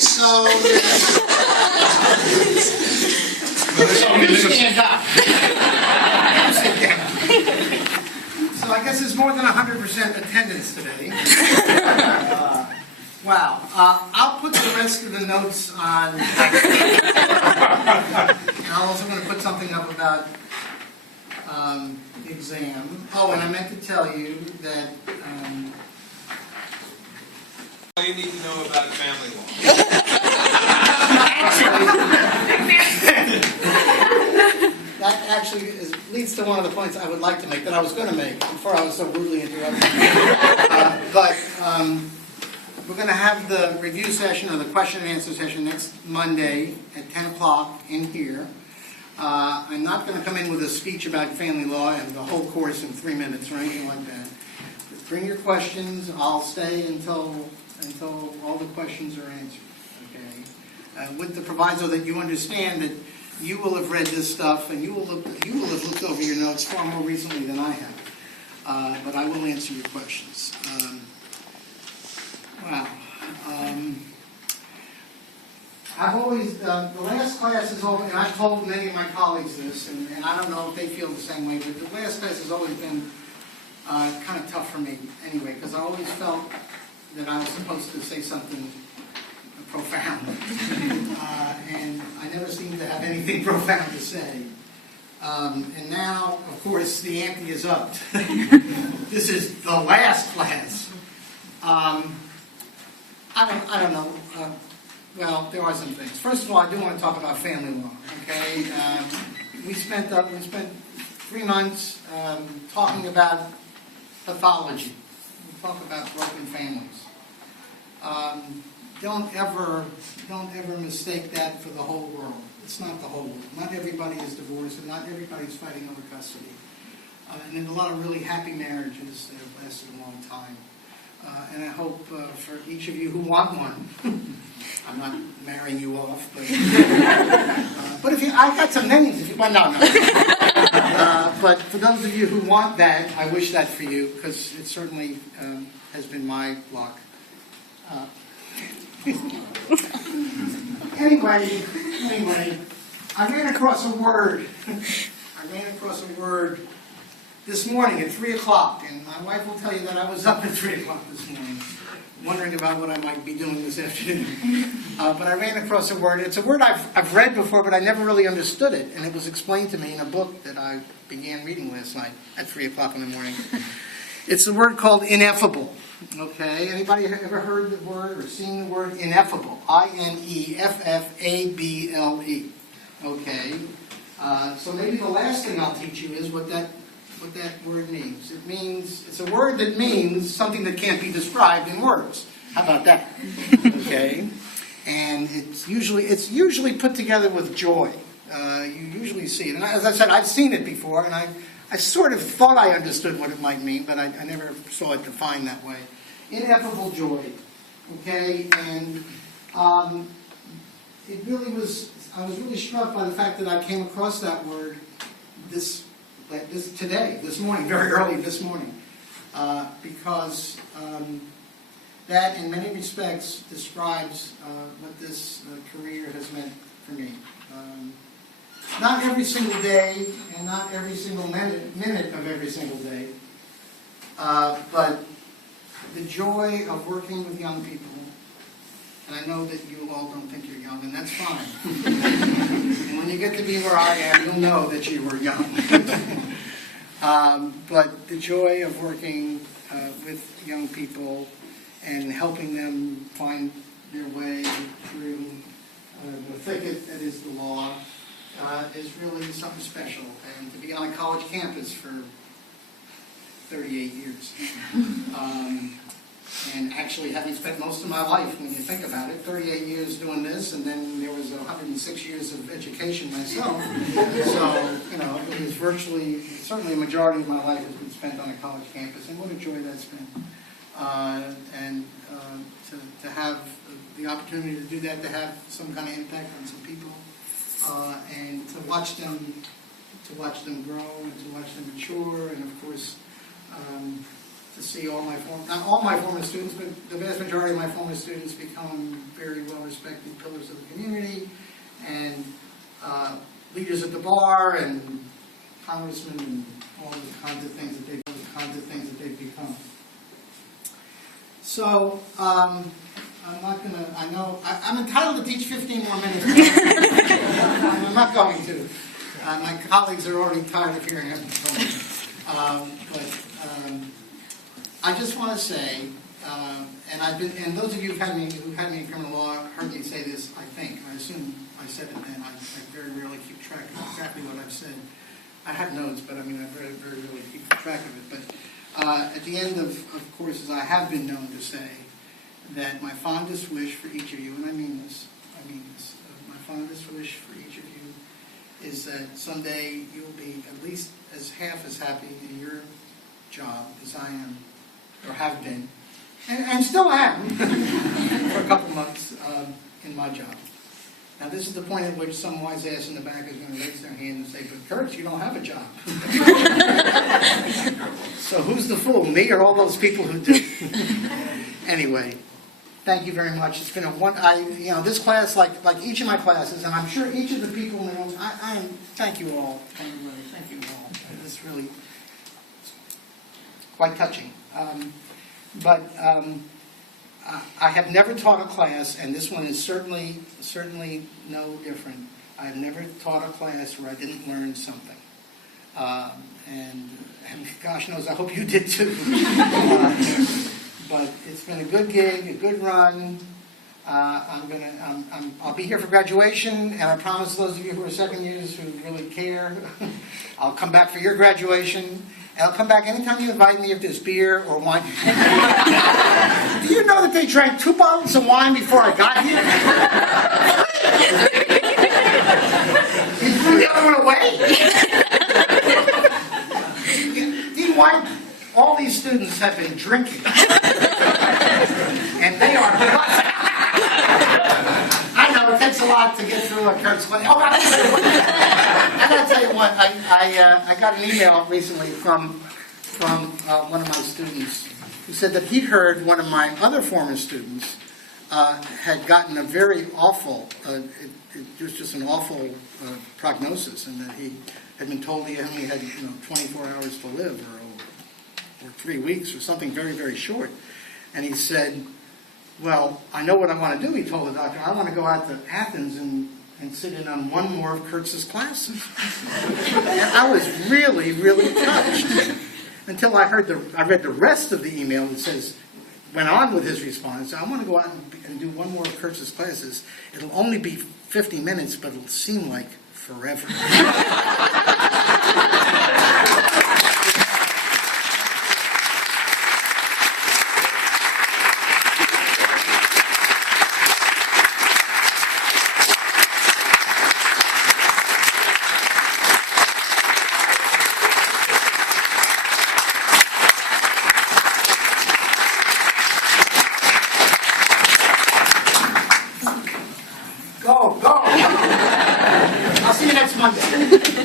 So, stand up. So I guess there's more than 100% attendance today. Wow. I'll put the rest of the notes on. And I'm also going to put something up about exam. Oh, and I meant to tell you that All you need to know about family law. that actually leads to one of the points I would like to make, that I was going to make before I was so rudely interrupted. But we're going to have the review session, or the question and answer session, next Monday at 10 o'clock in here. I'm not going to come in with a speech about family law and the whole course in 3 minutes or anything like that. But bring your questions. I'll stay until all the questions are answered. Okay, with the proviso that you understand that you will have read this stuff and you will have looked over your notes far more recently than I have. But I will answer your questions. Wow. I've always, the last class is always, and I've told many of my colleagues this, and I don't know if they feel the same way, but the last class has always been kind of tough for me anyway, because I always felt that I was supposed to say something profound. And I never seemed to have anything profound to say. And now, of course, the ante is up. This is the last class. I don't know. Well, there are some things. First of all, I do want to talk about family law. Okay, we spent 3 months talking about pathology. We talk about broken families. Don't ever mistake that for the whole world. It's not the whole world. Not everybody is divorced, and not everybody's fighting over custody. And there's a lot of really happy marriages that have lasted a long time. And I hope for each of you who want one, I'm not marrying you off, but if you, I've got some names. If you want, no. But for those of you who want that, I wish that for you, because it certainly has been my luck. Anyway, I ran across a word. This morning at 3 o'clock, and my wife will tell you that I was up at 3 o'clock this morning, wondering about what I might be doing this afternoon. But I ran across a word. It's a word I've read before, but I never really understood it, and it was explained to me in a book that I began reading last night at 3 o'clock in the morning. It's a word called ineffable. Okay, anybody ever heard the word or seen the word ineffable? I-N-E-F-F-A-B-L-E. Okay, so maybe the last thing I'll teach you is what that word means. It's a word that means something that can't be described in words. How about that? Okay, and it's usually put together with joy. You usually see it, and as I said, I've seen it before, and I sort of thought I understood what it might mean, but I never saw it defined that way. Ineffable joy. Okay, and it really was. I was really struck by the fact that I came across that word this morning, very early this morning, because that, in many respects, describes what this career has meant for me. Not every single day, and not every single minute of every single day, but the joy of working with young people. And I know that you all don't think you're young, and that's fine. And when you get to be where I am, you'll know that you were young. But the joy of working with young people and helping them find their way through the thicket that is the law is really something special. And to be on a college campus for 38 years. And actually having spent most of my life, when you think about it, 38 years doing this, and then there was 106 years of education myself. So, it was certainly a majority of my life has been spent on a college campus, and what a joy that's been. And to have the opportunity to do that, to have some kind of impact on some people, and to watch them grow, and to watch them mature, and of course, to see all my not all my former students, but the vast majority of my former students become very well-respected pillars of the community, and leaders at the bar, and congressmen, and all the kinds of things that they've become. So, I'm not gonna, I'm entitled to teach 15 more minutes. I'm not going to. My colleagues are already tired of hearing it. I just want to say, and those of you who've had me in criminal law heard me say this, I think. I assume I said it then. I very rarely keep track of exactly what I've said. I have notes, but I very rarely keep track of it. But at the end of courses, I have been known to say that my fondest wish for each of you, and I mean this, my fondest wish for each of you is that someday you will be at least half as happy in your job as I am, or have been, and still am, for a couple months in my job. Now, this is the point at which some wise ass in the back is going to raise their hand and say, "But Kurtz, you don't have a job." So who's the fool, me or all those people who do? Anyway, thank you very much. It's been this class, like each of my classes, and I'm sure each of the people in the room, thank you all. Thank you all. It's really quite touching. I have never taught a class, and this one is certainly no different. I have never taught a class where I didn't learn something. And gosh knows, I hope you did too. But it's been a good gig, a good run. I'll be here for graduation, and I promise those of you who are second years who really care, I'll come back for your graduation. And I'll come back anytime you invite me if there's beer or wine. Do you know that they drank 2 bottles of wine before I got here? You threw the other one away? Dean White, all these students have been drinking. And they are plus. I know, it takes a lot to get through a Kurtz class. Oh, I gotta tell you what, I got an email recently from one of my students who said that he'd heard one of my other former students had gotten a very awful, it was just an awful prognosis, and that he had been told he only had 24 hours to live, or 3 weeks, or something very, very short. And he said, "Well, I know what I want to do," he told the doctor. "I want to go out to Athens and sit in on one more of Kurtz's classes." And I was really, really touched until I read the rest of the email that went on with his response. "I want to go out and do one more of Kurtz's classes. It'll only be 50 minutes, but it'll seem like forever." Go! I'll see you next Monday.